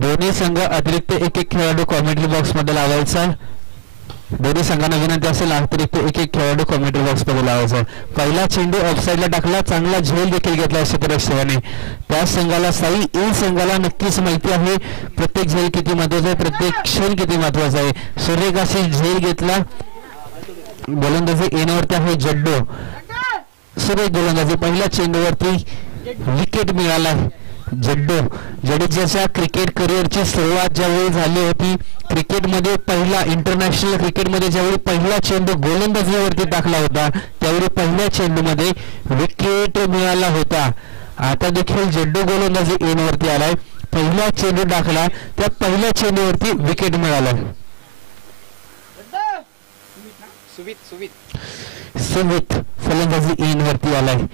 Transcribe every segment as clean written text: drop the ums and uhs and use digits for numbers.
दोन्ही संघ अतिरिक्त एक एक खेळाडू कॉमेंट्री बॉक्स मध्ये लावायचा. दोन्ही संघांना विनंती असेल अतिरिक्त एक एक खेळाडू कॉमेंट्री बॉक्स मध्ये लावायचा. पहिला चेंडू ऑफसाईडला टाकला, चांगला झेल देखील घेतला क्षेत्ररक्षकाने. त्या संघाला साई ए संघाला नक्कीच माहिती आहे प्रत्येक झेल किती महत्वाचा आहे, प्रत्येक क्षण किती महत्वाचा आहे. सुरेखाशी झेल घेतला. गोलंदाजी येण्यावरती आहे जड्डो. सुरेख गोलंदाजी. पहिल्या चेंडूवरती विकेट मिळाला. जडेजाच्या क्रिकेट करिअरची सुरुवात ज्यावेळी झाली होती, क्रिकेटमध्ये पहिला इंटरनॅशनल क्रिकेटमध्ये ज्यावेळी पहिला चेंडू गोलंदाजीवरती टाकला होता त्यावेळी पहिल्या चेंडूमध्ये विकेट मिळाला होता. आता देखील जड्डू गोलंदाजी एनवरती आलाय. पहिला चेंडू टाकला, त्या पहिल्या चेंडूवरती विकेट मिळाला. सुमित फलंदाजी एनवरती आलाय.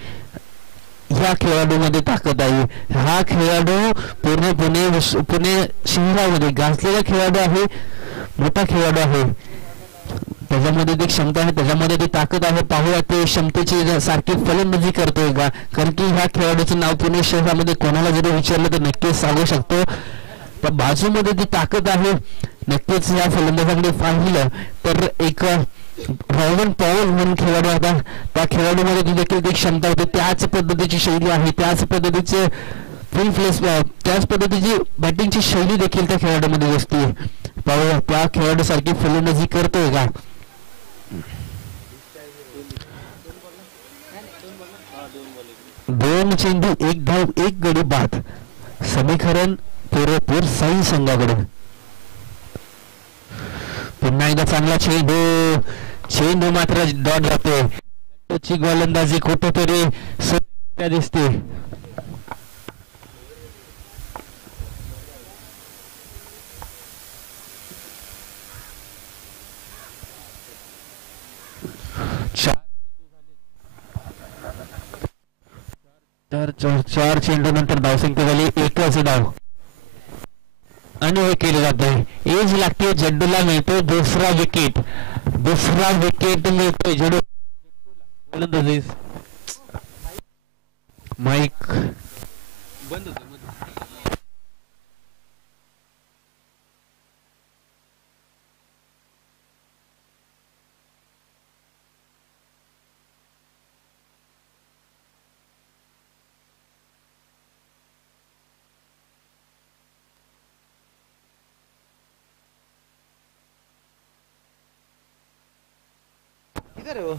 ह्या खेळाडूमध्ये ताकद आहे. हा खेळाडू पुणे शहरामध्ये गाजलेला खेळाडू आहे, मोठा खेळाडू आहे. त्याच्यामध्ये ती क्षमता आहे, त्याच्यामध्ये ती ताकद आहे. पाहूया ते क्षमतेची सारखी फलंदाजी करतोय का, कारण की ह्या खेळाडूचं नाव पुणे शहरामध्ये कोणाला जरी विचारलं तर नक्कीच सांगू शकतो. त्या बाजूमध्ये ती ताकद आहे. नक्कीच या फलंदाजाकडे पाहिलं तर एक रॉबर्ट पॉल म्हणून खेळाडू होता, त्या खेळाडूमध्ये देखील ती क्षमता होती. त्याच पद्धतीची शैली आहे, त्याच पद्धतीचे फुल फ्लेस, त्याच पद्धतीची बॅटिंगची शैली देखील त्या खेळाडूमध्ये दिसते. पाहूया त्या खेळाडूसारखी फलंदाजी करतोय का. दोन चेंडू एक धाव एक गडी बाद. समीकरण पूर्वपूर साई संघाकडून. पुन्हा एकदा चांगला चेंडू मात्र डॉट जातो. ची गोलंदाजी कुठेतरी दिसते. चार चेंडू नंतर धावसंख्या झाली एकच धाव आणि हे केले जाते. एज लागते, जड्डूला मिळतो दुसरा विकेट मिळतोय. जड्डू गोलंदाजी माईक बंद होतं.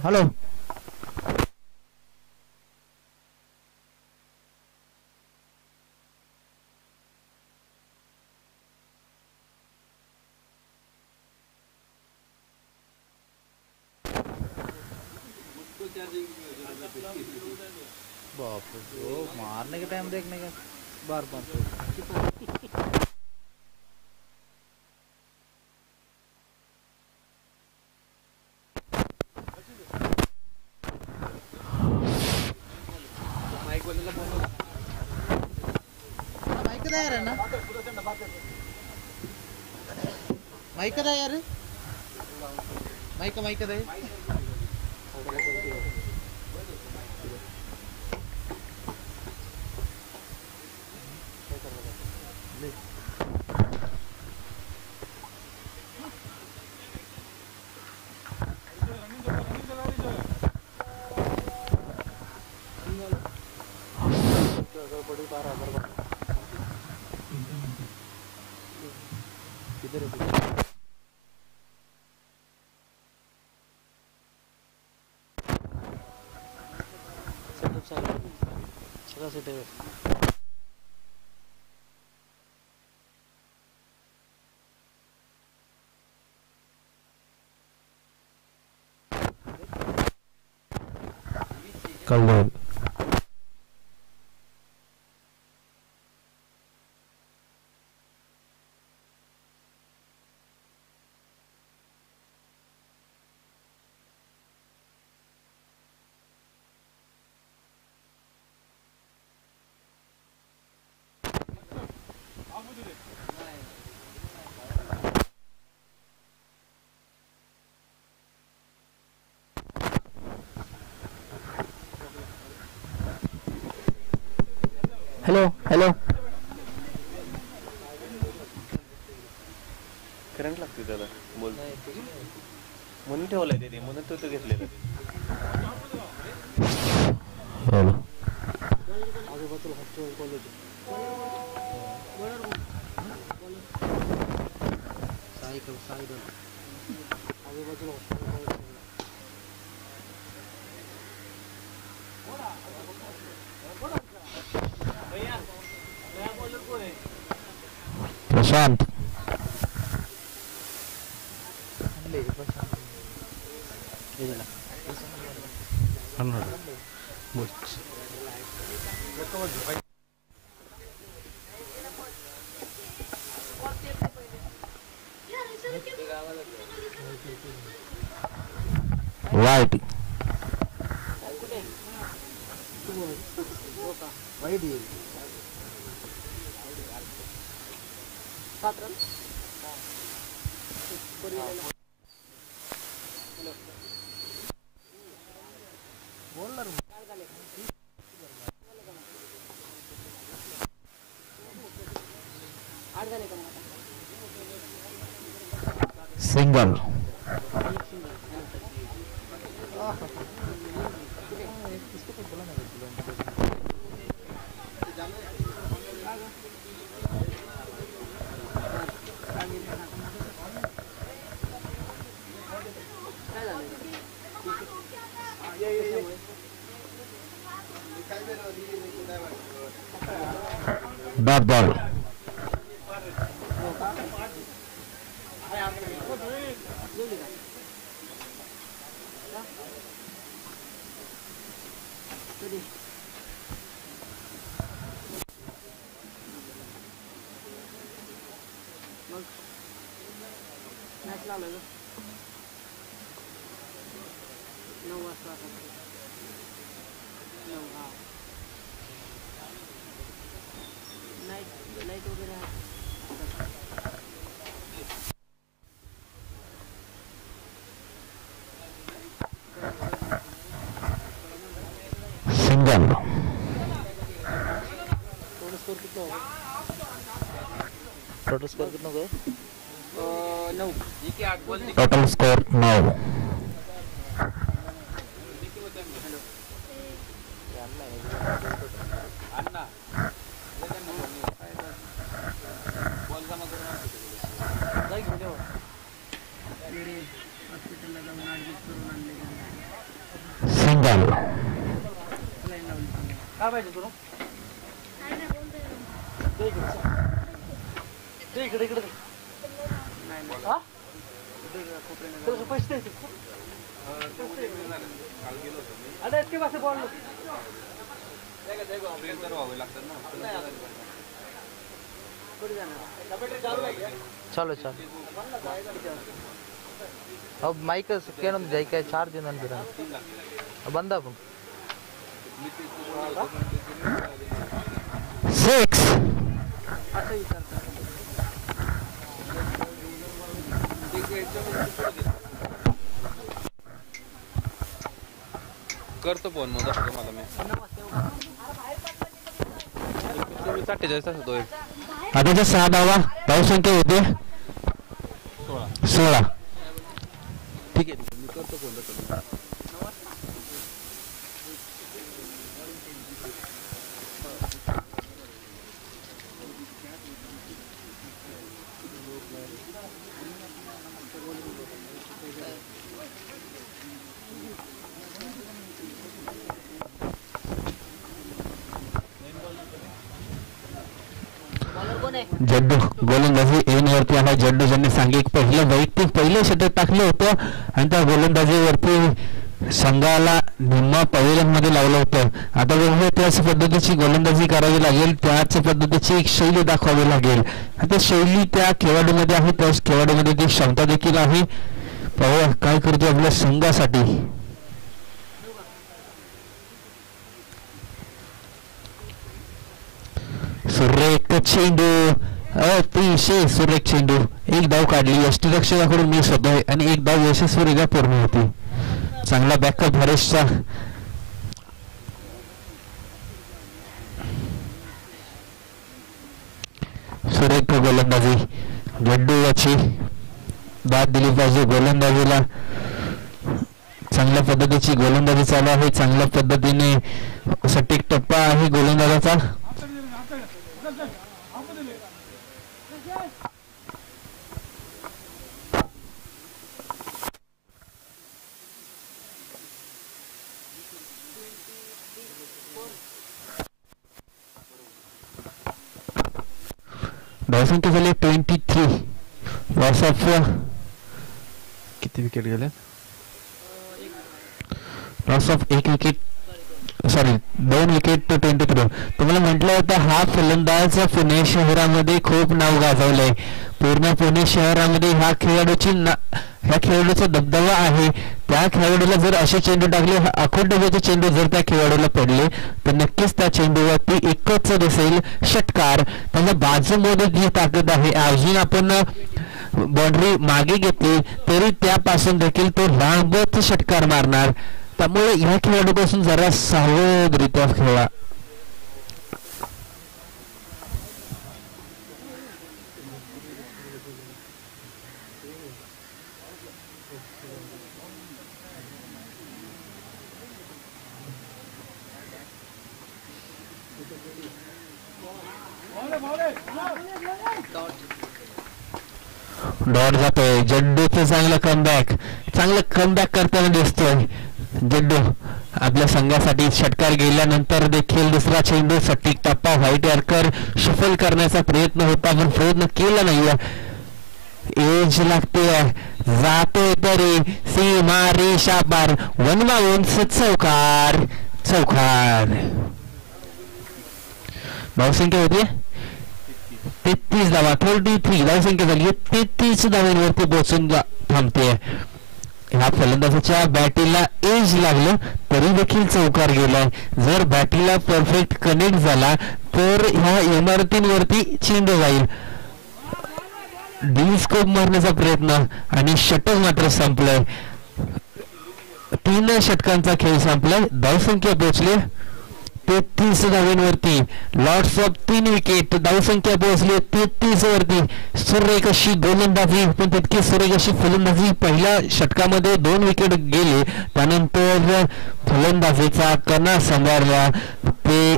हॅलो बाप रे, मारने के टाइम देखने का बार बार यार है ना माइक का यार माइक का दे कल्याण. हॅलो हॅलो करंट लागते त्याला बोल म्हणून ठेवलंय ते म्हणून तो घेतलेलं प्रशांत वाईट single dot ball single total score कितना हो गया? 9 टोटल स्कोर 9 सिंगल काय पाहिजे तुला? इकडे इकडे हा पैसे अरे इतके पैसे बोल चलो चलो अब माइक क्या जाए क्या चार्ज बंदा अपन 6 करतो फोन मग दाखवतो मला मी 47 असतो आताच्या 6 धावसंख्या होते 16 ठीक आहे मी करतो फोन जड्डू गोलंदाजी एन वरती आला. जड्डू ज्यांनी सांगितलं पहिलं वैयक्तिक पहिलं षटक टाकलं होतं आणि त्या गोलंदाजीवरती संघाला निम्मा पहिल्यांमध्ये लावलं होतं. आता वेगवेगळ्या त्याच पद्धतीची गोलंदाजी करावी लागेल, त्याच पद्धतीची एक शैली दाखवावी लागेल. आता शैली त्या खेळाडूमध्ये आहे, त्याच खेळाडूमध्ये ती क्षमता देखील आहे. पाहूया काय करतो आपल्या संघासाठी. सुरेख चेंडू, अतिशय सुरेख चेंडू. एक धाव काढली, यष्टिरक्षकाकडून मिस होतोय आणि एक धाव यशस्वीरित्या पूर्ण होती. चांगला बॅकअप हरेशचा. सुरेख गोलंदाजी जड्डू याची. बाद दिली पाहिजे. गोलंदाजीला चांगल्या पद्धतीची गोलंदाजी चालू आहे. चांगल्या पद्धतीने सटीक टप्पा आहे गोलंदाजाचा. धावसंख्या झाली 23. लॉस ऑफ किती विकेट गेले? Loss of 1 wicket, sorry 2 wicket to 23. तुम्हाला म्हटलं होतं हा फलंदाज पुणे शहरामध्ये खूप नाव गाजवलंय. पूर्ण पुणे शहरामध्ये ह्या खेळाडूचा दबदबा आहे. त्या खेळाडूला जर असे चेंडू टाकले, अखोट डब्याचे चेंडू जर त्या खेळाडूला पडले तर नक्कीच त्या चेंडूवरती एकच दिसेल षटकार. त्यांच्या बाजूमध्ये जी ताकद आहे, अजून आपण बाउंड्री मागे घेतली तरी त्यापासून देखील तो लांबच षटकार मारणार. त्यामुळे ह्या खेळाडूपासून जरा सावधरित्या खेळा. डॉट जातोय. जड्डूचं चांगलं कमबॅक करताना दिसतोय. जड्डू आपल्या संघासाठी षटकार गेल्यानंतर देखील दुसरा चेंडू सटीक टप्पा व्हाईट यॉर्कर शफल करण्याचा प्रयत्न होता पण प्रयत्न केला नाहीये. एज लागते, जातोय तरी सीमा रेषा पार. 1 बाउन्स, चौकार. धावसंख्या होती 33 धावा. 33 धावसंख्या झाली. 33 धावांवरती पोहोचून थांबते. ह्या फलंदाजाच्या बॅटीला एज लागलं तरी देखील चौकार गेलाय. जर बॅटीला परफेक्ट कनेक्ट झाला तर ह्या इमारतींवरती चेंडू जाईल. डी स्कोप मारण्याचा प्रयत्न आणि षटक मात्र संपलंय. 3 षटकांचा खेळ संपलाय. धावसंख्या पोहोचली 33 धावांवरती. Lots of 3 wicket. धावसंख्या पोहोचली 33 वरती. सुरेख अशी गोलंदाजी पण तितकी सुरेख अशी फलंदाजी. पहिल्या षटकामध्ये 2 विकेट गेले. त्यानंतर फलंदाजीचा कणा सांभाळला ते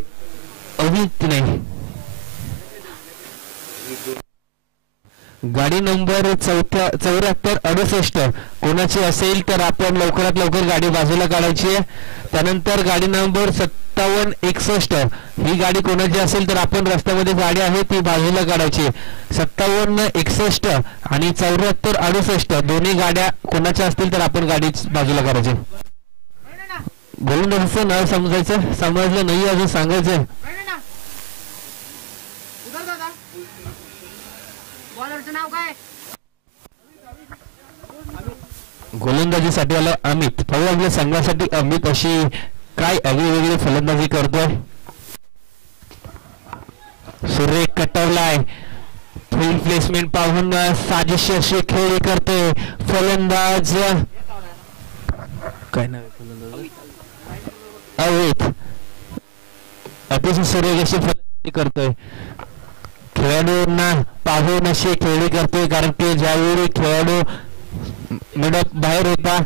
अमितने. गाडी नंबर 7468 कोणाची असेल तर आपण लवकरात लवकर गाडी बाजूला काढायची आहे. त्यानंतर गाडी नंबर 5761 ही गाडी कोणाची असेल तर आपण रस्त्यामध्ये गाडी आहे ती बाजूला काढायची. 5761 आणि 7468 दोन्ही गाड्या कोणाच्या असतील तर आपण गाडी बाजूला काढायची. गोलंदाजीचं नाव समजलं नाही अजून सांगायचं. गोलंदाजीसाठी आला अमित. पाहू आपल्या संघासाठी अमित अशी काय वेगळी फलंदाजी करतोय. सुरेख कटवलाय. फील्ड प्लेसमेंट पाहून साजिश अशी खेळी करतोय फलंदाज. काय नाव फलंदाज? अमित. अतिशय सुरेख अशी फलंदाजी करतोय. खेळाडूंना पाहून अशी खेळी करतोय कारण की ज्यावेळी खेळाडू मिडअप बाहेर होता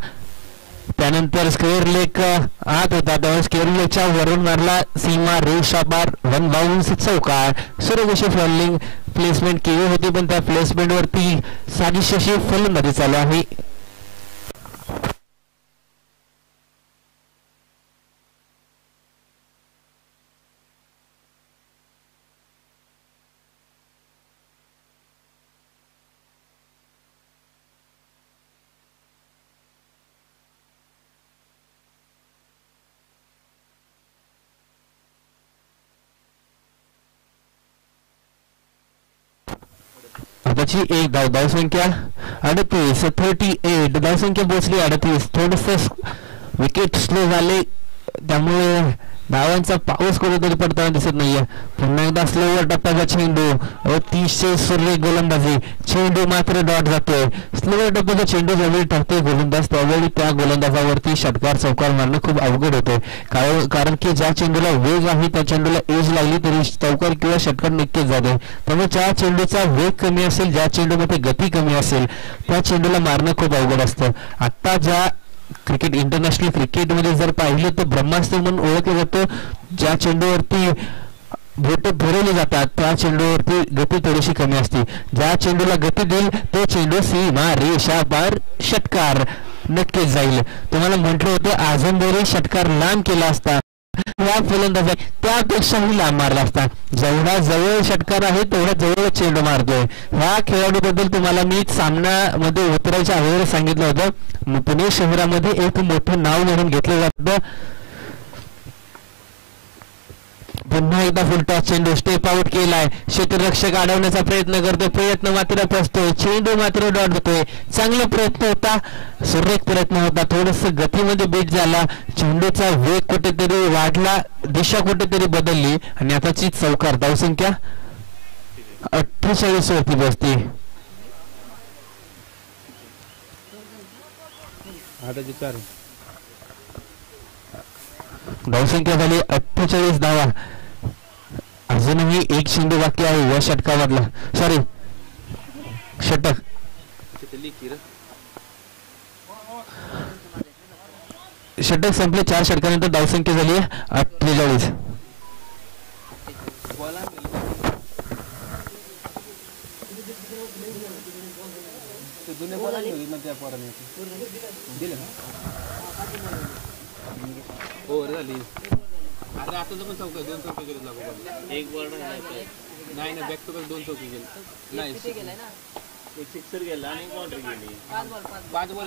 त्यानंतर स्क्वेअर लेग आत होता तेव्हा स्क्वेअर लेगच्या वरून मारला सीमा रेषा पार. 1 बाउन्स, चौकार. सुरेख अशी फॉलिंग प्लेसमेंट केली होती पण त्या प्लेसमेंट वरती साजिश अशी फलंदाजी चालू आहे. आताची एक धावसंख्या 38. 38 धावसंख्या पोहोचली 38. थोडस विकेट स्लो झाले त्यामुळे धावांचा पाऊस कुठेतरी पडताना दिसत नाहीये. पुन्हा एकदा स्लोवर टप्प्याचा चेंडू, अतिशय सुरेख गोलंदाजी, चेंडू मात्र डॉट जातोय. स्लोवर टप्प्याचा चेंडू ज्यावेळी टाकतोय गोलंदाज त्यावेळी त्या गोलंदाजावरती षटकार चौकार मारणं खूप अवघड होते. कारण की ज्या चेंडूला वेग आहे त्या चेंडूला एज लागली तरी चौकार किंवा षटकार नक्कीच जाते. त्यामुळे ज्या चेंडूचा वेग कमी असेल, ज्या चेंडूमध्ये गती कमी असेल त्या चेंडूला मारणं खूप अवघड असतं. आता ज्या क्रिकेट इंटरनॅशनल क्रिकेटमध्ये जर पाहिलं तर ब्रह्मास्त्र म्हणून ओळखलं जातं. ज्या चेंडूवरती बोट फिरवली जातात त्या चेंडूवरती गती थोडीशी कमी असते. ज्या चेंडूला गती देईल तो चेंडू सीमा रेषा पार षटकार नक्कीच जाईल. तुम्हाला म्हटलं होतं अजून जरी षटकार लांब केला असता या फलंदाज त्यापेक्षाही लांब मारला असता. जेवढा जवळ षटकार आहे तेवढा जवळ चेंडू मारतोय. ह्या खेळाडूबद्दल तुम्हाला मी सामन्यामध्ये उतरायच्या अगोदर सांगितलं होतं. पुणे शहरामध्ये एक मोठं नाव म्हणून घेतलं जातं. पुन्हा एकदा फुलटॉस चेंडू, स्टेप आउट केलाय, क्षेत्ररक्षक अडवण्याचा प्रयत्न करतोय, प्रयत्न मात्र फसतोय, चेंडू मात्र डॉट होतोय. चांगला प्रयत्न होता, सुरेख प्रयत्न होता, थोडस गतीमध्ये बीट झाला, चेंडूचा वेग कुठेतरी वाढला, दिशा कुठेतरी बदलली आणि आताची चौकार. धावसंख्या 48 वरती बसते. धावसंख्या झाली 48 धावा. अजूनही एक चेंडू बाकी आहे या षटकामधला, सॉरी षटक. षटक संपले. 4 षटकानंतर धावसंख्या झाली 48. अरे आता पण चौका 2 चौके गेले लागू. एक बॉल नाही ना, बॅक टू बॅक 2 चौके गेले. नाही एक सिक्सर गेला आणि एक बाउंड्री गेली. 5 बॉल.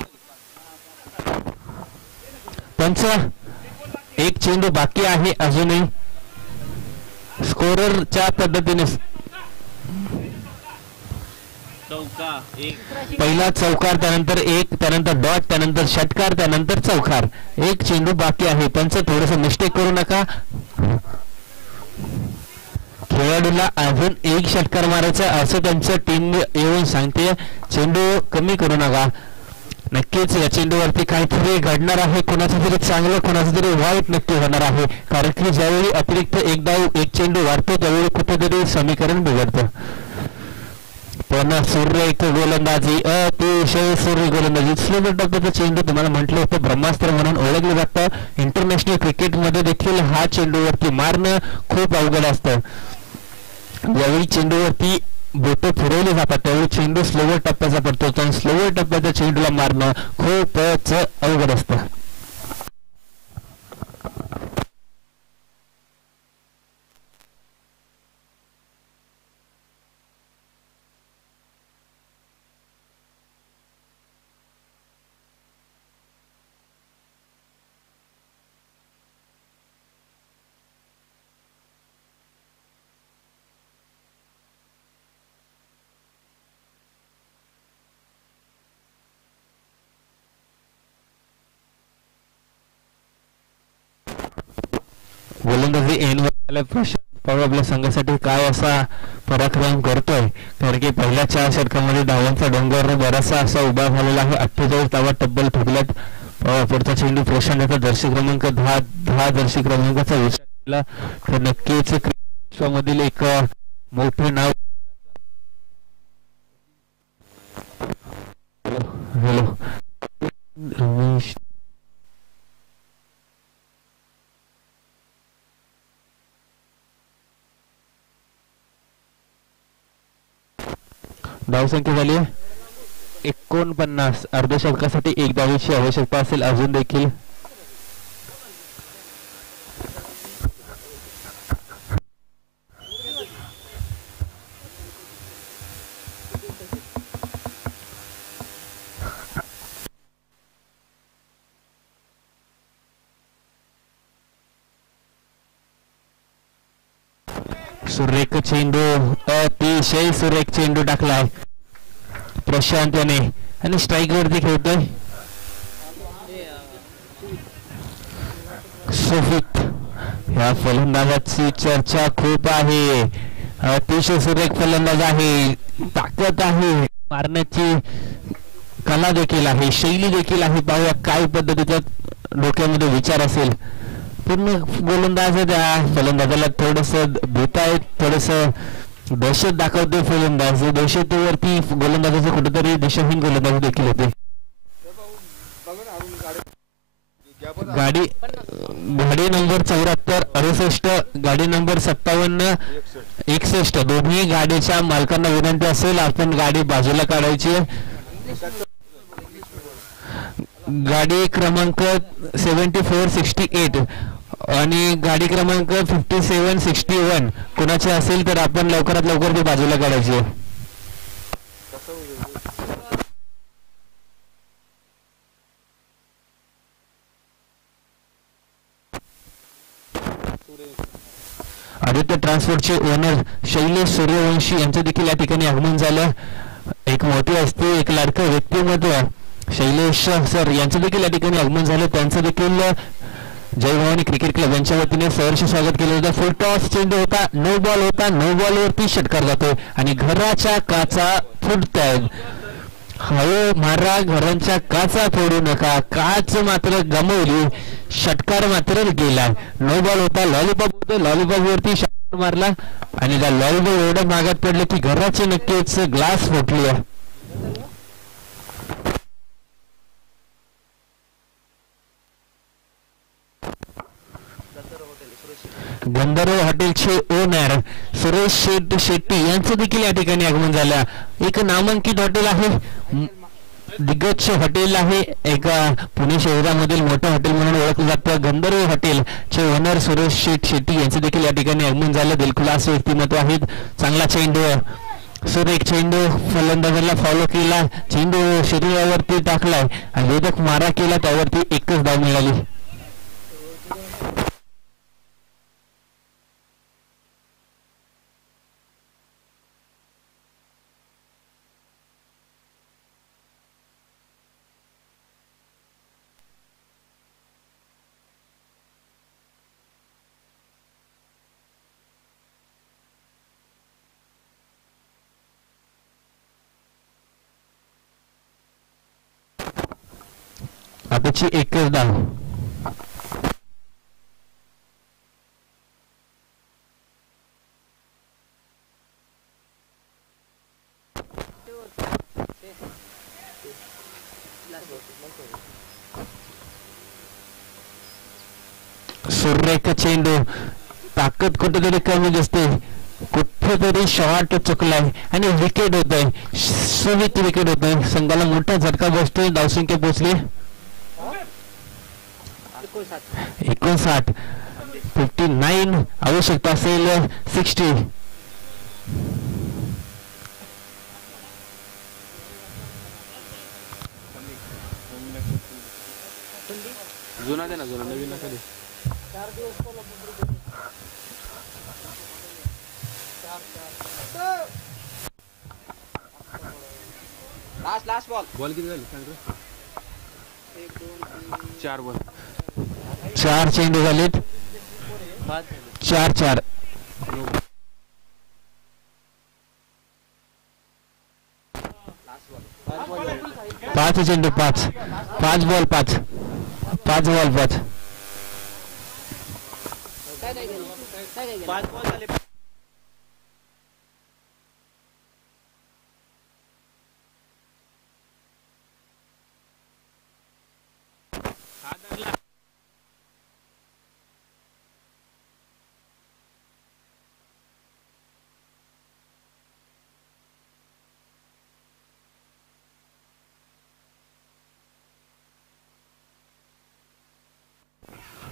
त्यांचा एक चेंडू बाकी आहे अजूनही. स्कोररच्या पद्धतीने पहिला चौकार, त्यानंतर एक, त्यानंतर डॉट, त्यानंतर षटकार, त्यानंतर चौकार. एक चेंडू बाकी आहे. त्यांचं थोडस मिस्टेक करू नका. खेळाडूला अजून एक षटकार मारायचा असं त्यांचं टीम येऊन सांगते. चेंडू कमी करू नका. नक्कीच या चेंडूवरती काहीतरी घडणार आहे. कोणाचं तरी चांगलं, कोणाचं तरी वाईट नक्की होणार आहे. कारण की ज्यावेळी अतिरिक्त एक धाव, एक चेंडू वाढतो त्यावेळी कुठेतरी समीकरण बिघडतं. पण सुरेख गोलंदाजी, अतिशय सुरेख गोलंदाजी. स्लोवर टप्प्याचा चेंडू तुम्हाला म्हटलं होतं ब्रह्मास्त्र म्हणून ओळखलं जातं. इंटरनॅशनल क्रिकेटमध्ये देखील हा चेंडूवरती मारणं खूप अवघड असतं. ज्यावेळी चेंडूवरती बोट फिरवली जातात त्यावेळी चेंडू स्लोवर टप्प्याचा पडतो. पण स्लोवर टप्प्याच्या चेंडूला मारणं खूपच अवघड असतं. गोलंदाजी एनवर पवार आपल्या संघासाठी काय असा पराक्रम करतोय. कारण की पहिल्या 4 षटकामध्ये धावांचा डोंगर बराचसा असा उभा झालेला आहे. 48 धावा तब्बल ठोकल्यात. पुढचा चेंडू प्रशांत जर्सी क्रमांक 10 जर्सी क्रमांकाचा विचार केला तर नक्कीच विश्वामधील एक मोठे नाव. हॅलो रमेश, धावसंख्या झाली 49. अर्धशतकासाठी एक धावेची आवश्यकता असेल अजून देखील. सुरेख चेंडू, अतिशय सुरेख चेंडू टाकलाय प्रशांत याने आणि स्ट्राईक वरती खेळतोय सोफित. ह्या फलंदाजाची चर्चा खूप आहे. अतिशय सुरेख फलंदाज आहे, ताकद आहे, मारण्याची कला देखील आहे, शैली देखील आहे. पाहूया काय पद्धतीचा डोक्यामध्ये विचार असेल. पूर्ण गोलंदाज त्या फलंदाजाला थोडस भीतायत, थोडस दहशत दाखवते फलंदाज. दहशतीवरती गोलंदाजाचे कुठेतरी दिशाहीन गोलंदाज देखील होते. गाडी नंबर 74 68, गाडी नंबर 57 61, दोन्ही गाडीच्या मालकांना विनंती असेल आपण गाडी बाजूला काढायची. गाडी क्रमांक 7468 आणि गाडी क्रमांक 5761 कोणाची असेल तर आपण लवकरात लवकर ती बाजूला काढायची. आदित्य ट्रान्सपोर्टचे ओनर शैलेश सूर्यवंशी यांचं देखील या ठिकाणी आगमन झालं. एक मोठी असते, एक लाडकं व्यक्तिमत्व शैलेश सर यांचं देखील या ठिकाणी आगमन झालं. त्यांचं देखील जय भवानी क्रिकेट क्लब यांच्या वतीने सहर्ष स्वागत केलं होतं. फुल टॉस चेंडू होता, नो बॉल होता, नो बॉलवरती षटकार जातोय आणि घराच्या काचा फुटतायत. हळू मारा, घरांच्या काचा फोडू नका. काच मात्र गमवली, षटकार मात्र गेला. नो बॉल होता, लॉलीपॉप होतं, लॉलीपॉप वरती षटकार मारला आणि त्या लॉलीपॉप एवढं मागात पडलं की घराची नक्कीच ग्लास फुटली. गंधर्व हॉटेलचे ओनर सुरेश शेट्टी यांचं देखील या ठिकाणी आगमन झालं. एक नामांकित हॉटेल आहे, दिग्गज हॉटेल आहे, एक पुणे शहरामधील मोठं हॉटेल म्हणून ओळखलं जातं. गंधर्व हॉटेलचे ओनर सुरेश शेट्टी यांचं देखील या ठिकाणी आगमन झालं. दिलखुलास व्यक्तिमत्व आहेत. चांगला चेंडू, सुरेख चेंडू, फलंदाजाला फॉलो केला, चेंडू शरीरावरती टाकलाय आणि वेधक मारा केला, त्यावरती एकच धाव मिळाली. आताची एकच धाव. सुरेख चेंडू, ताकद कुठेतरी कमी दिसते, कुठेतरी शॉट चुकलाय आणि विकेट होत आहे. सुवित विकेट होत आहे. संघाला मोठा झटका बसतोय. धावसंख्या पोहोचली 59. 59 आवश्यकता असेल 60. जुना दे ना, जुना नवीन नका दे. लास्ट बॉल किती झाले सांग रे? 4 बॉल, 4 चेंडू झालेत. 4 5 चेंडू, 5 बॉल 5 बॉल 5.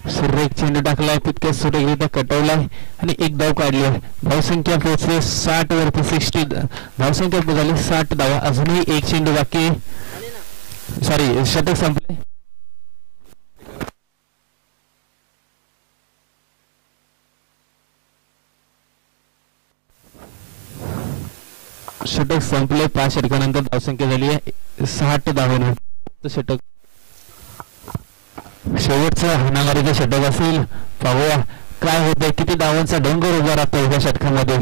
सुरेख चेंडू टाकलाय, तितक्याच सुरेखरित्या कटवलाय आणि एक धाव काढली. धावसंख्या पोहोचली 60 वरती 60. धावसंख्या झाली 60 धावा. अजूनही एक चेंडू बाकी, सॉरी षटक संपले. षटक संपले. 5 षटकानंतर धावसंख्या झाली आहे 60 धावांवर. षटक शेवटचं हाणामारीचं षटक असेल. पाहूया काय होतंय, किती धावांचा डोंगर उभा राहतो या षटकामध्ये.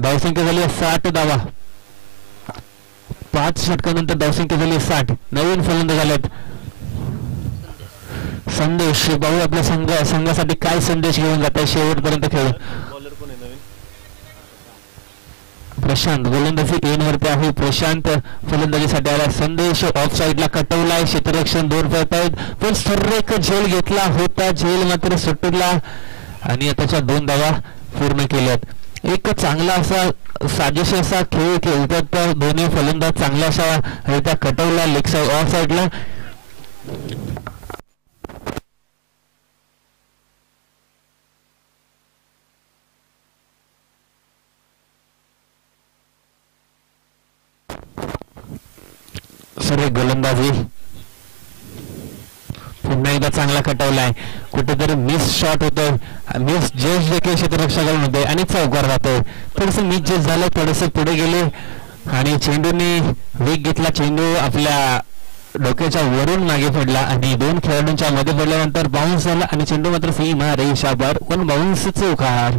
धावसंख्या झाली 60 धावा. 5 षटकानंतर धावसंख्या झाली 60. नवीन फलंदाज झालेत. संदेश भाऊ आपल्या संघासाठी काय संदेश घेऊन जात आहे शेवटपर्यंत खेळून. बॉलर कोण आहे नवीन? प्रशांत गोलंदाजी एन वरती आहे. प्रशांत फलंदाजीसाठी आला. संदेश ऑफ साईडला कटवलाय. क्षेत्ररक्षण दूर करतायत पण सुरेख झेल घेतला होता. झेल मात्र सुटला आणि आताच्या 2 धावा पूर्ण केल्यात. एक चांगला असा साजेश असा खेळ खेळतात दोन्ही फलंदाज. चांगला असा त्या कटवला लेग साईड ऑफ साईडला. सर गोलंदाजी पुन्हा एकदा चांगला कटवलाय. कुठेतरी मिस शॉट होतोय. मिस जज देखील क्षेत्ररक्षकाकडून होते आणि चौकार राहतोय. थोडस मिस जज झालं. थोडस पुढे गेले आणि चेंडूने वेग घेतला. चेंडू आपल्या डोक्याच्या वरून मागे पडला आणि 2 खेळाडूंच्या मध्ये पडल्यानंतर बाउन्स झाला आणि चेंडू मात्र सीमा रेषावर 1 बाउन्स चौकार.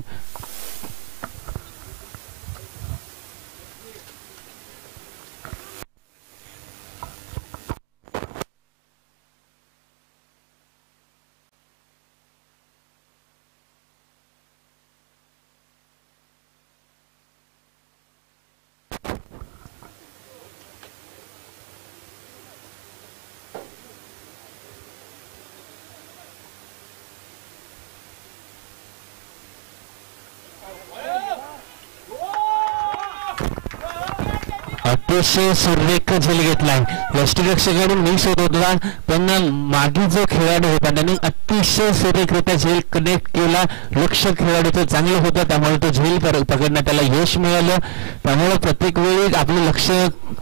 अतिशय सुरेख झेल घेतलाय. यष्टिरक्षकाकडून मिस होत होता पण मागे जो खेळाडू होता त्याने अतिशय सुरेखरित्या झेल कनेक्ट केला. लक्ष खेळाडूचं चांगलं होतं त्यामुळे तो झेल पकडण्यात त्याला यश मिळालं. त्यामुळे प्रत्येक वेळी आपलं लक्ष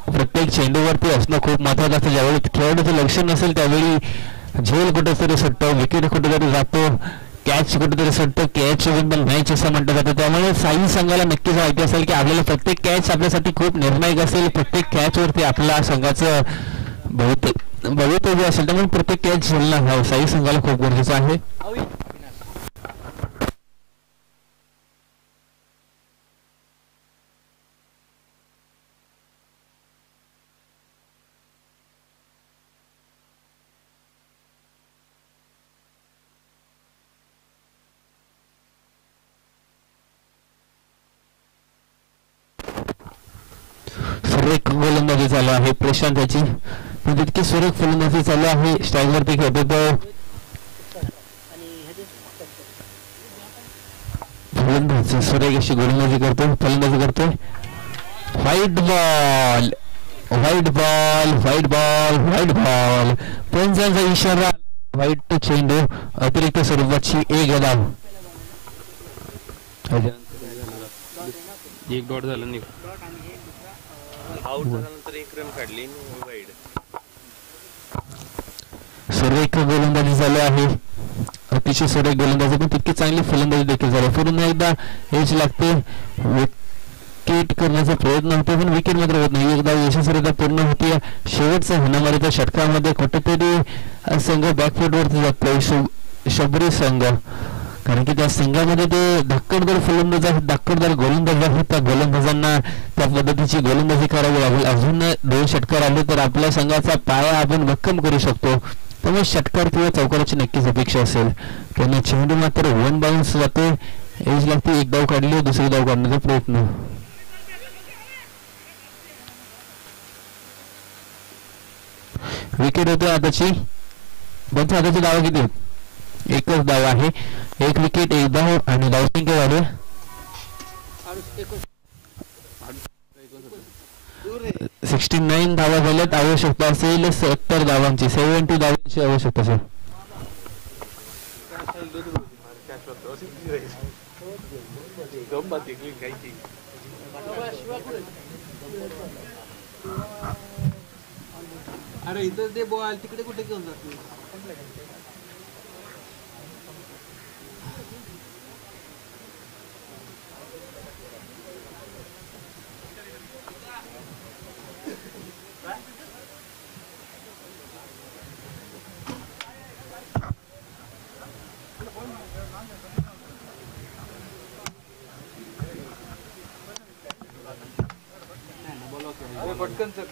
प्रत्येक चेंडूवरती असणं खूप महत्वाचं असतं. ज्यावेळी खेळाडूचं लक्ष नसेल त्यावेळी झेल कुठेतरी सुटतो, विकेट कुठेतरी जातो, कॅच कुठेतरी सुटतो. कॅच विन मॅच असं म्हटलं जातं. त्यामुळे साई संघाला नक्कीच माहिती असेल की आपल्याला प्रत्येक कॅच आपल्यासाठी खूप निर्णायक असेल. प्रत्येक कॅच वरती आपल्या संघाचं भवितव्य असेल. त्यामुळे प्रत्येक कॅच झेलणं साई संघाला खूप गरजेचं आहे. सुरेख गोलंदाजी चालू आहे प्रशांत याची. तितकी सुरेख फलंदाजी चालू आहे. स्ट्राईक वरती खेळतो तो फलंदाज. सुरेख अशी गोलंदाजी करतो, फलंदाजी करतोय. White ball, white ball, white ball, white ball. पंचांचा इशारा. व्हाईट चेंडू अतिरिक्त स्वरूपाची 1 धाव. 1 डॉट झालं नाही. आउट झाल्यानंतर 1 रन काढली वाईड. सुरेख गोलंदाजी चालू आहे. अतिशय सुरेख गोलंदाजी पण तितकी चांगली फलंदाजी देखील झाली. पुन्हा एकदा एज लागते. विकेट करण्याचा प्रयत्न होतो पण विकेट मात्र होत नाही. एकदा यशस्वीरित्या पूर्ण होती. शेवटचा हाणामारीच्या षटकामध्ये कुठेतरी संघ बॅकफूट वरती जातोय शबरी संघ. कारण की त्या संघामध्ये ते धक्कडदार फलंदाज आहेत, धक्कडदार गोलंदाज आहेत. त्या गोलंदाजांना त्या पद्धतीची गोलंदाजी करावी लागेल. अजून 2 षटकार आले तर आपल्या संघाचा पाया आपण भक्कम करू शकतो. त्यामुळे षटकार किंवा चौकाराची नक्कीच अपेक्षा असेल. कारण चेंडू मात्र 1 बाउन्स जाते. एज लागते. 1 धाव काढली, दुसरी धाव काढण्याचा प्रयत्न. विकेट होते आताची. पण आताची धावा किती? 1च धाव आहे. 1 विकेट, 1 धाव आणि धावसंख्या झाली 69 धावा झाल्यात. आवश्यकता असेल 70 धावांची, 70 धावांची आवश्यकता असेल. अरे इथं ते बॉल तिकडे कुठे घेऊन जातो पटकन चल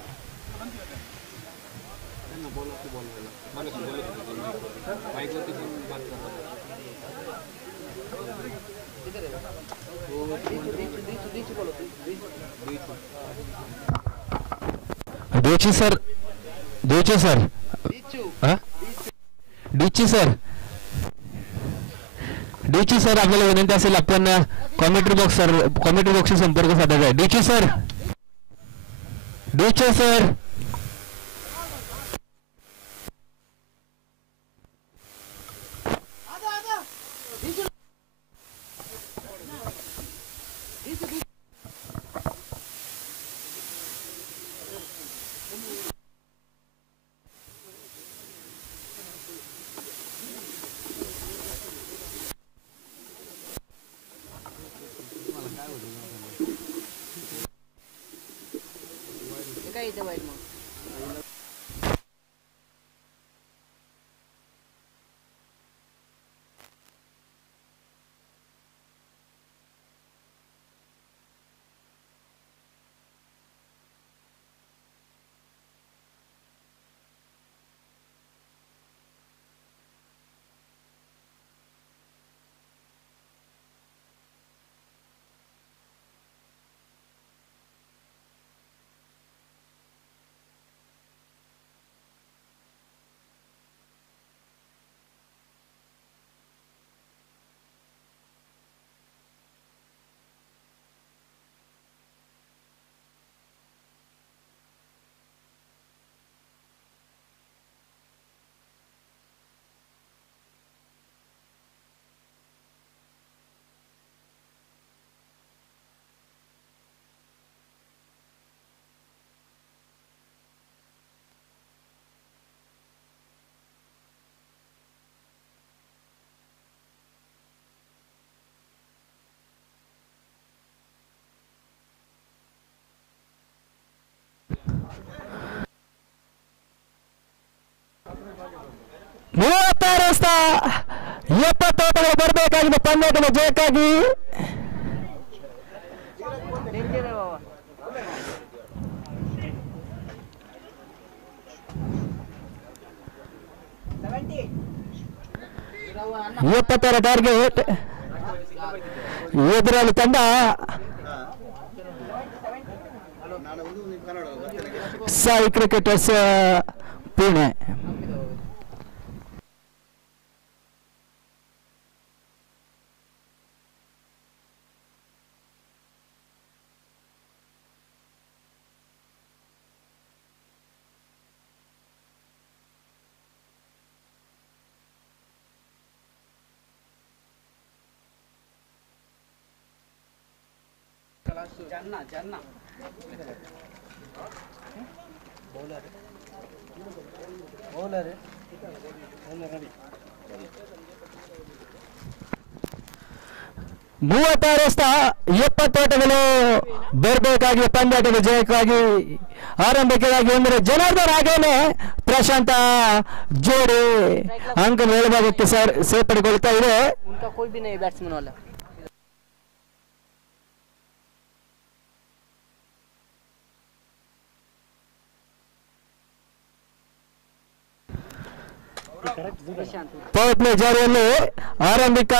डीची सर डीची सर डीची सर डीची सर आपल्याला विनंती असेल आपण कॉमेंट्री बॉक्सशी संपर्क साधायचा आहे डीची सर डीची सर काय इथे वाईट मग ಮೂವತ್ತ ರಸ್ತ 70 ಬರಬೇಕಾಗಿದೆ ಪಂದ್ಯದ ಜಯಕ್ಕಾಗಿ ಎಪ್ಪತ್ತರ ಟಾರ್ಗೆಟ್ ಎದುರಲ್ಲಿ ತಂಡ ಸಾಯಿ ಕ್ರಿಕೆಟರ್ಸ್ ಪುಣೆ जन्ना बॉलर ಮೂವತ್ತಾರು 70 ಓಟಗಳು ಬರಬೇಕಾಗಿ ಪಂದ್ಯಾಟದ ಜಯಕ್ಕಾಗಿ ಆರಂಭಿಕವಾಗಿ ಅಂದರೆ ಜನಾರ್ದನ್ ಹಾಗೇನೆ ಪ್ರಶಾಂತ ಜೋಡಿ ಅಂಕ ಮೇಲ್ಭಾಗಕ್ಕೆ ಸೇರ್ಪಡೆಗೊಳ್ತಾ ಇದೆ उनका कोई भी नहीं बैट्समैन वाला ಪವರ್ ಪ್ಲೇ ಜಾರಿಯಲ್ಲಿ ಆರಂಭಿಕ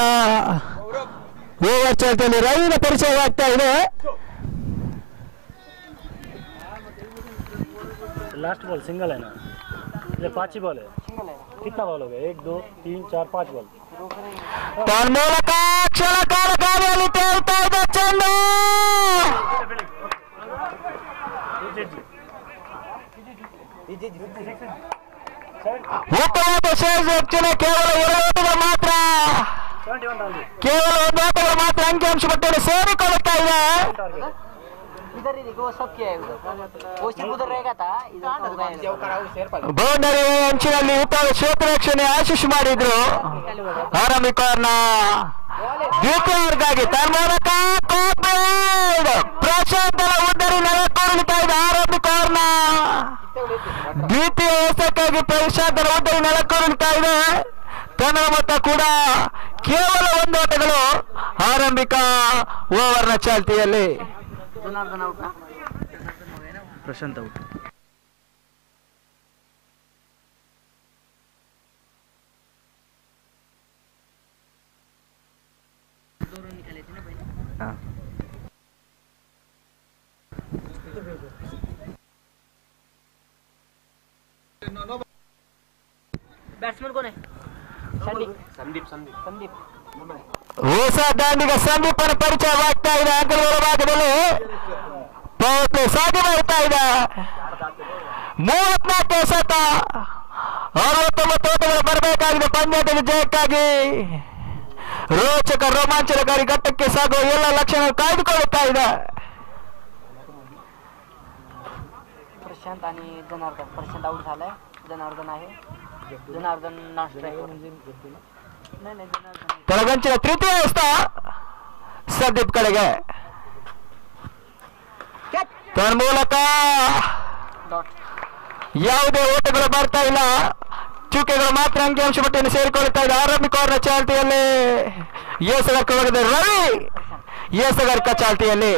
ಓವರ್ ಚಾಲ್ತಿಯಲ್ಲಿ ರವಿನ ಪರಿಚಯವಾಗ್ತಾ ಇದೆ लास्ट बॉल सिंगल है ना ये 5 ही बॉल है कितना बॉल हो गया 1 2 3 4 5 बॉल ತನ್ಮೂಲಕ ಕ್ಷಣಕಾಲ ಗಾಳಿಯಲ್ಲಿ ತೇಲ್ತಾ ಇದೆ ಚೆಂಡು ಉತ್ತಮವಾದ ಸೇಜ್ ಹೆಚ್ಚಿನ ಕೇವಲ 2 ಓಟಗಳು ಮಾತ್ರ ಕೇವಲ 1 ಓಟಗಳು ಮಾತ್ರ ಅಂಕಿಅಂಶ ಪಟ್ಟಿಯಲ್ಲಿ ಸೇರಿಕೊಳ್ಳುತ್ತಾ ಇದೆ इधर ही देखो सब क्या है उधर वो सिर्फ उधर रहेगा था ಬೌಂಡರಿ ಅಂಚಿನಲ್ಲಿ ಉತ್ತಮ ಕ್ಷೇತ್ರರಕ್ಷಣೆ ಆಶೀಶ್ ಮಾಡಿದ್ರು ಆರಂಭಿಕರ್ನ ದ್ವಿತೀಯ ವರ್ಗಾಗಿ ತನ್ಮೂಲಕ ಪ್ರಶಾಂತರ ಉದ್ದರಿ ನೆಲಕ್ಕೂರುತ್ತಾ ಇದೆ ಆರಂಭಿಕರ್ನ ದ್ವಿತೀಯ ಎಸಕ್ಕಾಗಿ ಪ್ರಶಾಂತರ ಉದ್ದರಿ ನೆಲಕ್ಕೂರುತ್ತಾ ಇದೆ ಕನ್ನಡ ಮೊತ್ತ ಕೂಡ ಕೇವಲ 1 ಓಟಗಳು ಆರಂಭಿಕ ಓವರ್ನ ಚಾಲ್ತಿಯಲ್ಲಿ ಪ್ರಶಾಂತ್ ಔಟ್ बैट्समैन कौन है ಸಂದೀಪ್ ಹೊಸ ದಾಂಡಿಗ ಸಂದೀಪನ ಪರಿಚಯವಾಗ್ತಾ ಇದೆ ಅಂಕಲೂರು ಭಾಗದಲ್ಲಿ ಪವರ್ ಪ್ಲೇ ಸಾಗಿ ಮಾಡ್ತಾ ಇದೆ 34 ಎಸೆತ 69 ಓಟಗಳು ಬರಬೇಕಾಗಿದೆ ಪಂದ್ಯದ ವಿಜಯಕ್ಕಾಗಿ ರೋಚಕ ರೋಮಾಂಚನಕಾರಿ ಘಟ್ಟಕ್ಕೆ ಸಾಗುವ ಎಲ್ಲ ಲಕ್ಷಣ ಕಾಯ್ದುಕೊಳ್ಳುತ್ತಾ ಇದೆ प्रशांत आणि जनार्दन प्रशांत आउट झालाय जनार्दन आहे जनार्दन नॉन स्ट्राइकर नाही जनार्दन ಕೆಳಗಂಚಿನ ತೃತೀಯ ಎಸೆತ ಸಂದೀಪ್ ಕಡೆಗೆ ತನ್ಮೂಲಕ ಯಾವುದೇ ಓಟಗಳು ಬರ್ತಾ ಇಲ್ಲ ಚುಕ್ಕೆಗಳು ಮಾತ್ರ ಅಂಕಿಅಂಶ ಪಟ್ಟಿಯನ್ನು ಸೇರಿಕೊಳ್ಳುತ್ತಾ ಇದೆ ಆರಂಭಿಕ ಓವರ್ನ ಚಾಲ್ತಿಯಲ್ಲಿ ಏಸಗರ್ಕ ಹೋಗಿದೆ ರವಿ ಏಸಗರ್ಕ ಚಾಲ್ತಿಯಲ್ಲಿ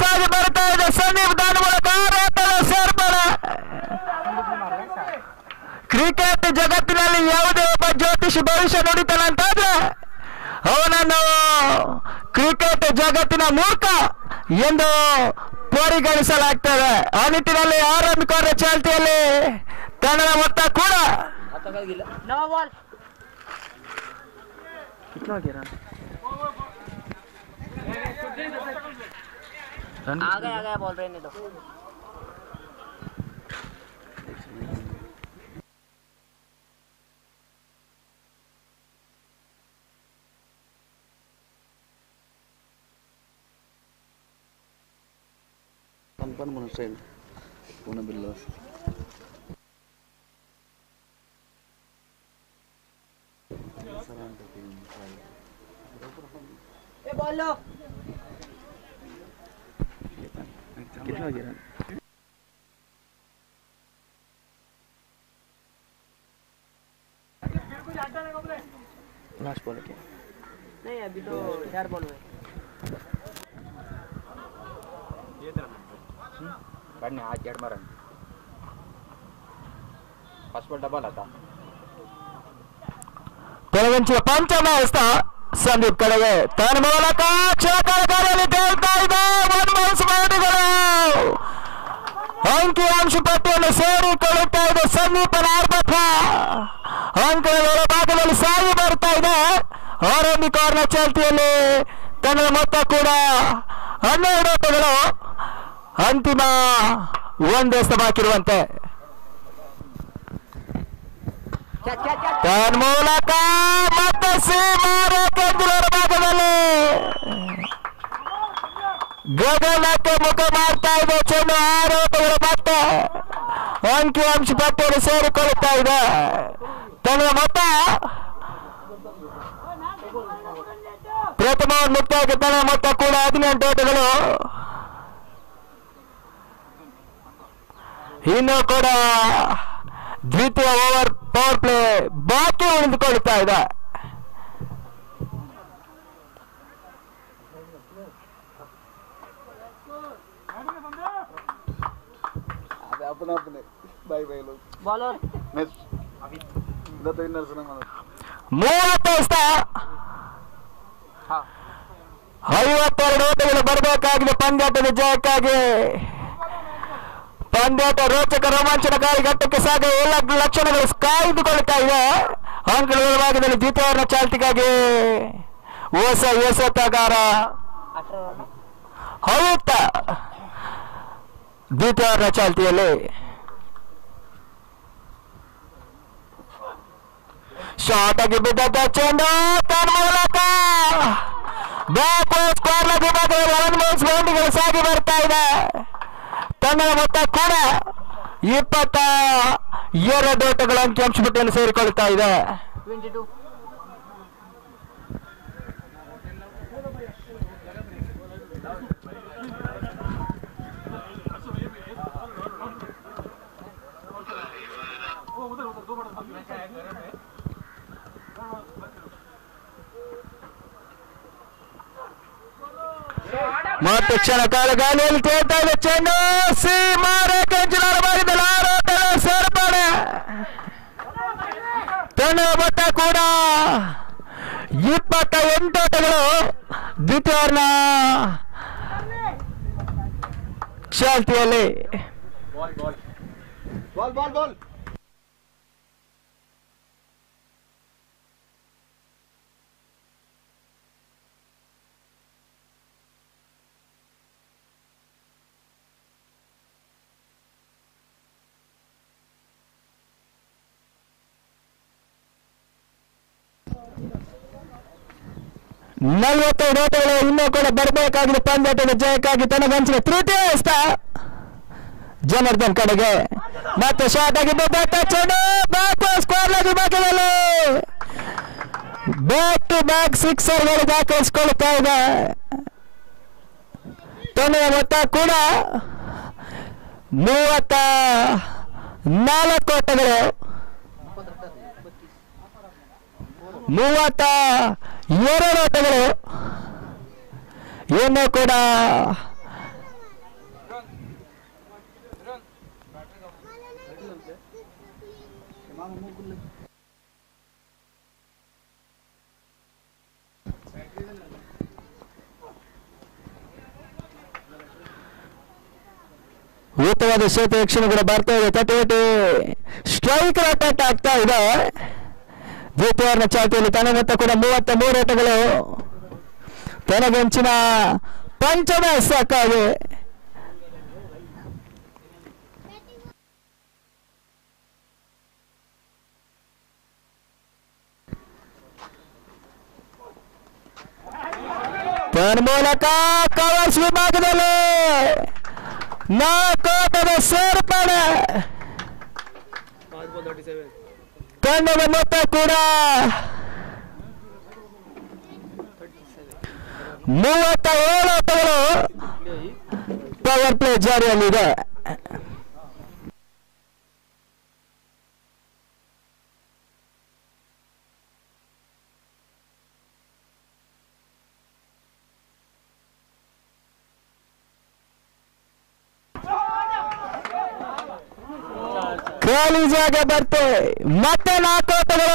ಸಾಗಿ ಬರ್ತಾ ಇದೆ ಸಂದೀಪ್ ದಾನ ಮೂಲಕ ಸೇರ್ಪಡೆ ಕ್ರಿಕೆಟ್ ಜಗತ್ತಿನಲ್ಲಿ ಯಾವುದೇ ಒಬ್ಬ ಜ್ಯೋತಿಷಿ ಭವಿಷ್ಯ ನುಡಿತಾನಂತಾದ್ರೆ ಅವನನ್ನು ಕ್ರಿಕೆಟ್ ಜಗತ್ತಿನ ಮೂರ್ಖ ಎಂದು ಪರಿಗಣಿಸಲಾಗ್ತದೆ ಆ ನಿಟ್ಟಿನಲ್ಲಿ ಆರಂಭಿಕ ಚಾಲ್ತಿಯಲ್ಲಿ ಕನ್ನಡ ಮೊತ್ತ ಕೂಡ आ गया बॉल रहने दो म्हणून स्टाईल पुणे बिल्ला बॉल लो कितना गिरा लास्ट बॉल क्या नहीं अभी तो 4 बॉल हुए काढणे आज जड मारण फर्स्ट बॉल डबल आता ಕೆಳಗಂಚಿನ ಪಂಚಮ ಎಸೆತ ಸಂದೀಪ್ ಕಡೆಗೆ ತನ್ನ ಮೂಲಕ ಕ್ಷೇತ್ರದಲ್ಲಿ ತೇಲ್ತಾ ಇದೆ ಅಂಕಿಅಂಶ ಪಟ್ಟಿಯನ್ನು ಸೇರಿಕೊಳ್ಳುತ್ತಾ ಇದೆ ಸಂದೀಪನ ಆರ್ಭಟ ಅಂಕಗಳ ಭಾಗದಲ್ಲಿ ಸಾಗಿ ಬರ್ತಾ ಇದೆ ಆರಂಭಿಕ ಓವರ್ನ ಚಾಲ್ತಿಯಲ್ಲಿ ಕನ್ನಡ ಮೊತ್ತ ಕೂಡ 12 ಓಟಗಳು ಅಂತಿಮ 1 ಎಸೆತ ಬಾಕಿರುವಂತೆ ತನ್ಮೂಲಕ ಮತ್ತೆ ಬೆಂಗಳೂರು ಭಾಗದಲ್ಲಿ ಗಗನಕ್ಕೆ ಮುಖ ಮಾಡ್ತಾ ಇದೆ ಚೆಂಡು 6 ಓಟಗಳು ಮತ್ತೆ ಅಂಕಿಅಂಶ ಪಟ್ಟಿಯಲ್ಲಿ ಸೇರಿಕೊಳ್ಳುತ್ತಾ ಇದೆ ತನ್ನ ಮೊತ್ತ ಪ್ರಥಮ ಮುಕ್ತಾಯಕ್ಕೆ ತನ್ನ ಮೊತ್ತ ಕೂಡ 18 ಓಟಗಳು ಇನ್ನು ಕೂಡ ದ್ವಿತೀಯ ಓವರ್ ಪವರ್ ಪ್ಲೇ ಬಾಕಿ ಉಳಿದುಕೊಳ್ಳುತ್ತಾ ಇದೆ अपने अपने बाय बाय लोग बॉलर मैच इधर तो इनर से ना 30 52 ಓಟಗಳು ಬರಬೇಕಾಗಿದೆ ಪಂದ್ಯಾಟದ ಜಯಕ್ಕಾಗಿ. ಪಂದ್ಯಾಟ ರೋಚಕ ರೋಮಾಂಚನಕಾರಿ ಘಟ್ಟಕ್ಕೆ ಸಾಗ ಎಲ್ಲ ಲಕ್ಷಣಗಳು ಕಾಯ್ದುಕೊಳ್ತಾ ಇದೆ. ಅಂಕಗಳ ಭಾಗದಲ್ಲಿ ದ್ವಿತೀಯ ಚಾಲ್ತಿಗಾಗಿ ಹೊಸ ಎಸೆತಗಾರ ಹೌತ ದ್ವಿತೀಯ ಚಾಲ್ತಿಯಲ್ಲಿ ಶಾರ್ಟ್ ಆಗಿ ಬಿದ್ದ ಚೆಂಡು ಮೂಲಕ ಬೌಂಡ್ರಿಗಳು ಸಾಗಿ ಬರ್ತಾ ಇದೆ. ತಂಡದ ಮೊತ್ತ ಕೂಡ 22 ಓಟಗಳ ಅಂಕಿಅಂಶ ಪಟ್ಟಿಯನ್ನು ಸೇರಿಕೊಳ್ತಾ ಇದೆ. ಮತ್ತು ಕ್ಷಣ ಕಾಲ ಗಾಳಿಯಲ್ಲಿ ತೇಳ್ತಾ ಇದೆ ಚೆಂಡು ಸೀಮಾರೇಖೆಂಚಿನ ಭಾಗದಲ್ಲಿ 6 ಓಟಗಳ ಸೇರ್ಪಡೆ. ತಂಡದ ಮೊತ್ತ ಕೂಡ 28 ಓಟಗಳು ದ್ವಿತೀಯ ಚಾಲ್ತಿಯಲ್ಲಿ. ನಲವತ್ತೈದು ಓಟಗಳು ಇನ್ನೂ ಕೂಡ ಬರಬೇಕಾಗಿದೆ ಪಂದ್ಯಾಟದ ಜಯಕ್ಕಾಗಿ. ತನಗಂಚಿನ ತೃತೀಯ ಸ್ಥಾನ ಜನಾರ್ದನ್ ಕಡೆಗೆ ಮತ್ತೆ ಶಾರ್ಟ್ ಆಗಿ ಚೆಂಡು ಭಾಗದಲ್ಲಿ ಬ್ಯಾಕ್ ಟು ಬ್ಯಾಕ್ ಸಿಕ್ಸರ್ಗಳು ದಾಖಲಿಸಿಕೊಳ್ಳುತ್ತಾ ಇದೆ. ತಂಡದ ಮೊತ್ತ ಕೂಡ 34 ಓಟಗಳು 32 ಓಟಗಳು ಇನ್ನೂ ಕೂಡ ಉತ್ತಮವಾದ ಕ್ಷೇತ್ರ ವೀಕ್ಷಣೆ ಕೂಡ ಬರ್ತಾ ಇದೆ. ತಟೇಟಿ ಸ್ಟ್ರೈಕ್ ಅಟ್ಯಾಕ್ ಆಗ್ತಾ ಇದೆ. ದ್ವಿತೀಯ ಚಾಲ್ತಿಯಲ್ಲಿ ತನ್ನ ಮೊತ್ತ ಕೂಡ 33 ಓಟಗಳು ತನಗಂಚಿನ ಪಂಚಮ ಸಾಕಾಗಿ. ತನ್ಮೂಲಕ ಕವರ್ಸ್ ವಿಭಾಗದಲ್ಲಿ 4 ಓಟದ ಸೇರ್ಪಡೆ. ತಂಡದ ಮೊತ್ತ ಕೂಡ 37 ಓಟಗಳು ಪವರ್ ಪ್ಲೇ ಜಾರಿಯಲ್ಲಿದೆ. ಖಾಲಿ ಜಾಗ ಬರ್ತೆ ಮತ್ತೆ 4 ಓಟಗಳು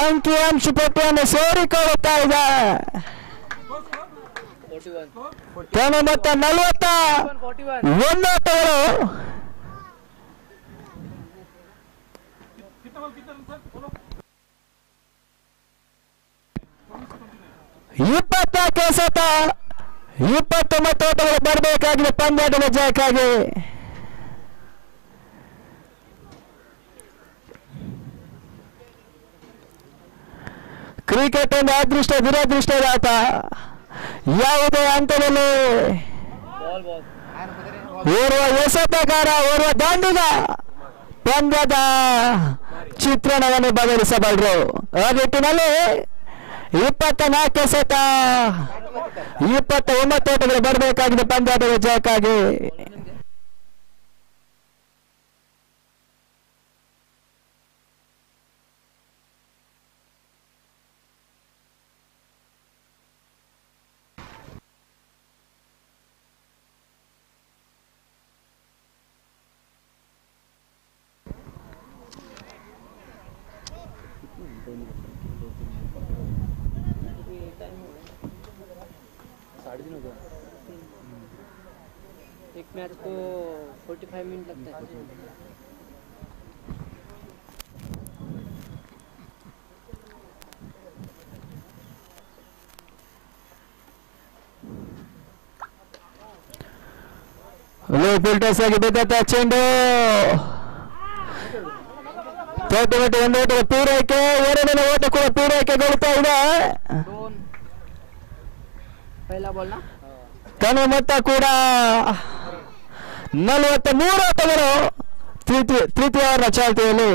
ಅಂಕಿಅಂಶ ಪಟ್ಟಿಯನ್ನು ಸೇರಿಕೊಳ್ಳುತ್ತಾ ಇದೆ. ತನ್ನ ಮೊತ್ತ 41 ಓಟಗಳು ಎಸೆತ 29 ಓಟಗಳು ಬರಬೇಕಾಗಿದೆ ಪಂದ್ಯಾಟದ ಜಯಕ್ಕಾಗಿ. ಕ್ರಿಕೆಟ್ ಒಂದು ಅದೃಷ್ಟ ದುರದೃಷ್ಟದ ಆಟ. ಯಾವುದೇ ಹಂತದಲ್ಲಿ ಓರ್ವ ಎಸೆತಗಾರ ಓರ್ವ ದಾಂಡಿಗ ಪಂದ್ಯದ ಚಿತ್ರಣವನ್ನು ಬದಲಿಸಬಲ್ಲರು. ಆ ನಿಟ್ಟಿನಲ್ಲಿ 24 ಎಸೆತ 29 ಓಟಗಳು ಬರಬೇಕಾಗಿದೆ ಪಂದ್ಯಾಟದ ಜಯಕ್ಕಾಗಿ. मैच को 45 मिनट लगता है। लो ಫಿಲ್ಟರ್ಸ್ ಆಗಿ ಬಿದ್ದಂತ ಚೆಂಡು ದೊಡ್ಡ ಒಂದು ಓಟ ಪೂರೈಕೆ, ಎರಡನೇ ಓಟ ಕೂಡ ಪೂರೈಕೆಗೊಳ್ತಾ ಇದೆ. ತನ್ನ ಮೊತ್ತ ಕೂಡ 43 ಓಟಗಳು ತೃತೀಯ ಚಾಲ್ತಿಯಲ್ಲಿ.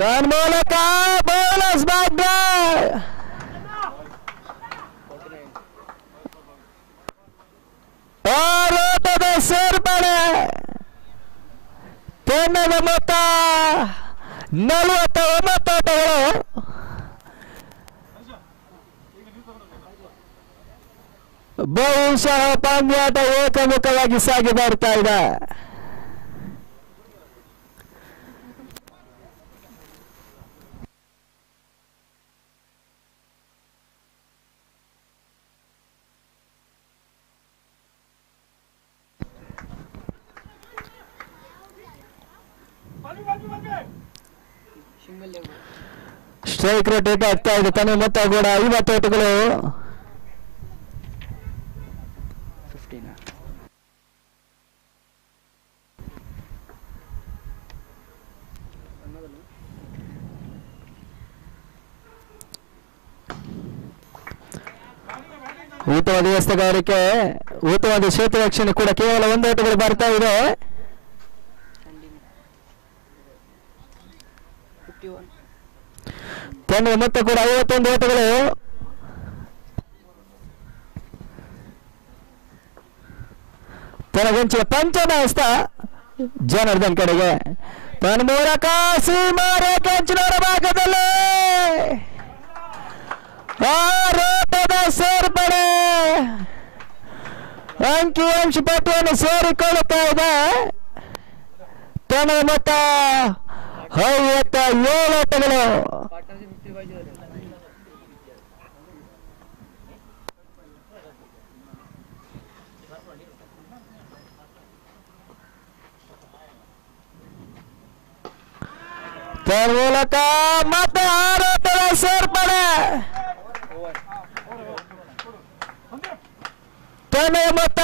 ತನ್ಮೂಲಕ ಬೋನಸ್ ಬ್ಯಾಕ್ ಆರೋಟದ ಸೇರ್ಪಡೆ. ತಂಡದ ಮೊತ್ತ 49 ಓಟಗಳು. ಬಹುಶಃ ಪಂದ್ಯಾಟ ಏಕಮುಖವಾಗಿ ಸಾಗಿ ಬರ್ತಾ ಇದೆ. ಸ್ಟ್ರೈಕ್ ರೇಟ್ ಏಟ್ ಆಗ್ತಾ ಇದೆ. ತನ್ನ ಮೊತ್ತ ಕೂಡ 50 ಓಟಗಳು. ಉತ್ತಮವಾದ ವ್ಯವಸ್ಥೆಗಾರಿಕೆ, ಉತ್ತಮವಾದ ಕ್ಷೇತ್ರ ರಕ್ಷಣೆ ಕೂಡ ಕೇವಲ 1 ಓಟಗಳು ಬರ್ತಾ ಇದೆ. ತಂಡದ ಮೊತ್ತ ಕೂಡ 51 ಓಟಗಳು. ತನಗಂಚಿನ ಪಂಚಮ ಹಸ್ತ ಜನಾರ್ದನ್ ಕಡೆಗೆ. ತನ್ನ ಮೂಲಕ ಸೀಮಾರೇಖೆಂಚಿನವರ ಭಾಗದಲ್ಲಿ ಆರೋಟದ ಸೇರ್ಪಡೆ ಅಂಕಿ-ಅಂಶ ಪಟ್ಟಿಯನ್ನು ಸೇರಿಕೊಳ್ಳುತ್ತಾ ಇದೆ. ತನ್ನ ಮೊತ್ತ 57 ಓಟಗಳು. ಮೂಲಕ ಮತ್ತೆ ಆರೋಟದ ಸೇರ್ಪಡೆ. ತನ್ನ ಮೊತ್ತ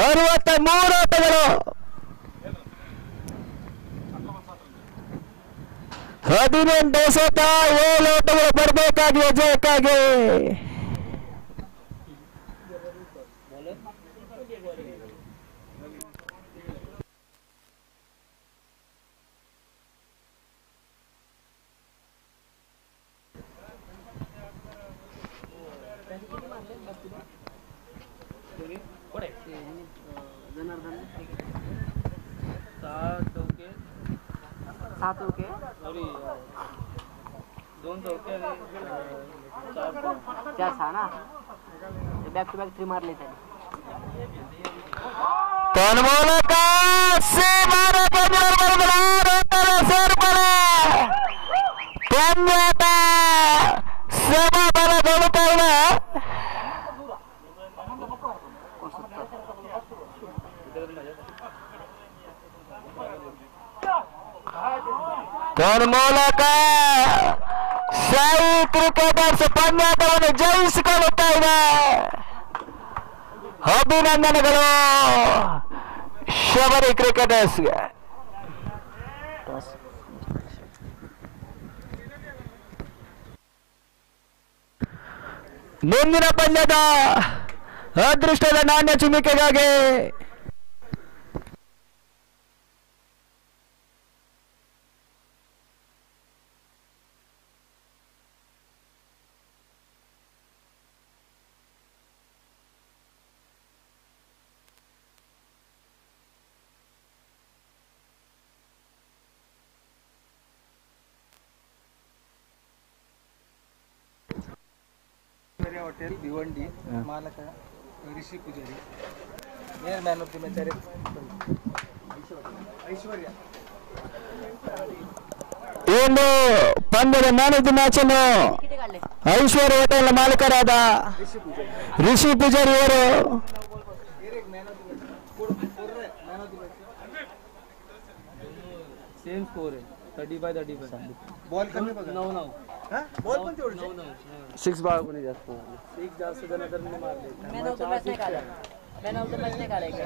63 ಓಟಗಳು. 18 ಎಸೆತ 7 ಓಟಗಳು ಬರಬೇಕಾಗಿ ಜಯಕ್ಕಾಗಿ. सात ओके आणि 2 चौके आणि 4 6 ना. बॅक टू बॅक 3 मारले त्याने. तन्मूलक ಸೇರ್ಪಡೆ. ಪಂದ್ಯಾಟ ಸಮಬಲಗೊಳ್ಳುತ್ತಾ ಇದೆ. ತನ್ಮೂಲಕ ಸಾಯಿ ಕ್ರಿಕೆಟರ್ಸ್ ಪಂದ್ಯಾಟವನ್ನು ಜಯಿಸಿಕೊಳ್ಳುತ್ತಾ ಇದೆ. ಅಭಿನಂದನೆಗಳು ಶಬರಿ ಕ್ರಿಕೆಟರ್ಸ್ಗೆ. ಮುಂದಿನ ಪಂದ್ಯದ ಅದೃಷ್ಟದ ನಾಣ್ಯ ಚಿಮ್ಮಿಕೆಗಾಗಿ होटेल भिवंडी. मालक ऋषी पुजारी. Mayor man of the match ಈ ಒಂದು ಪಂದ್ಯದ ಮ್ಯಾನ್ ಆಫ್ ದಿ ಮ್ಯಾಚ್ ಅನ್ನು ಐಶ್ವರ್ಯ ಹೋಟೆಲ್ ಮಾಲೀಕರಾದ ರಿಷಿ ಪೂಜಾರಿ ಅವರು सेम स्कोर है 35 बॉल कमी बघा 9 बॉल पण तेवढे 6 बाळ कोणी जास्त 6 जास्त जण तर मारले मॅन ऑफ द मॅच नाही काढायचं.